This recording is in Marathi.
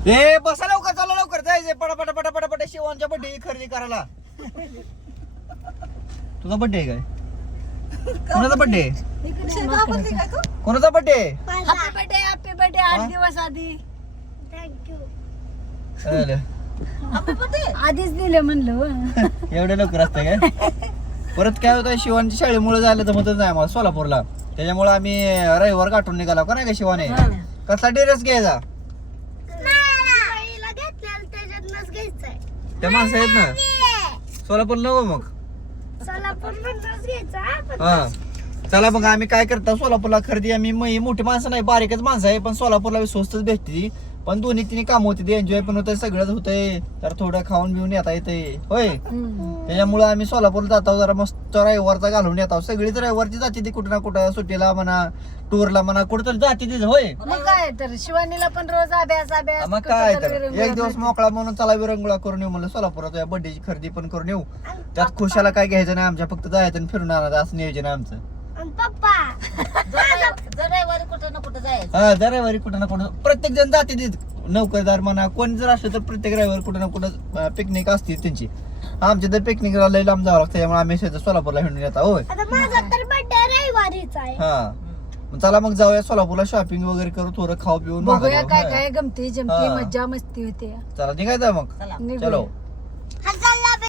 ए बसा लवकर, चला लवकर जायचंय पटापटा पटापटा पटा शिवांच्या बड्डे खरेदी करायला. तुझा बड्डे आहे काय? कोणाचा बड्डे? कोणाचा बड्डे? हॅपी बर्थडे 8 दिवस आधी. आधीच दिले म्हणलं. एवढं लवकर असतं काय? परत काय होतं शिवांच्या शाळेमुळे झालं तर म्हणत नाही मला सोलापूरला, त्याच्यामुळे आम्ही रविवार गाठून निघाला का नाही का शिवाने. कसला ड्रेस घ्यायचा? त्या माणसं आहेत ना सोलापूर नको मग. हा चला मग आम्ही काय करता सोलापूरला खरेदी. आम्ही मोठी माणसं नाही बारीकच माणसं आहे, पण सोलापूरला स्वस्तच भेटते. पण दोन्ही तिने काम होते, एन्जॉय पण होतंय, सगळंच होतंय. तर थोडं खाऊन बिऊन येता येतंय होय. त्याच्यामुळे आम्ही सोलापूरला जातो, जरा मस्त रविवारचा घालून येतो. सगळीच रविवारची जाते ती कुठं ना कुठं, सुट्टीला म्हणा टूरला म्हणा कुठं तर जाते तिथं होय. मग काय तर शिवानीला पण रोज अभ्यास मग काय तर एक दिवस मोकळा म्हणून चला विरंगुळा करून येऊ म्हणलं सोलापुरात, बर्थडेची खरेदी पण करून येऊ. त्यात खुशाला काय घ्यायचं नाही आमच्या, फक्त जायचं आणि फिरून आणायचं असं नियोजन आहे आमचं. रविवारी कुठं ना कुठं जायचं. हा दर रविवारी कुठं ना कुठं प्रत्येक जण जाते तिथं, नोकरदार म्हणा कोण जर असलं तर प्रत्येक रविवारी कुठं ना कुठं पिकनिक असते त्यांची. आमच्या तर पिकनिकला लय लांब जावं लागतं, त्यामुळे आम्ही सोलापूरला हिंडून येतात होय. हा चला मग जाऊया सोलापूरला, शॉपिंग वगैरे करू, थोडं खाऊ पिऊन बघूया काय काय गमती जमती मज्जा मस्ती होते. चला निघायचं मग. चलो.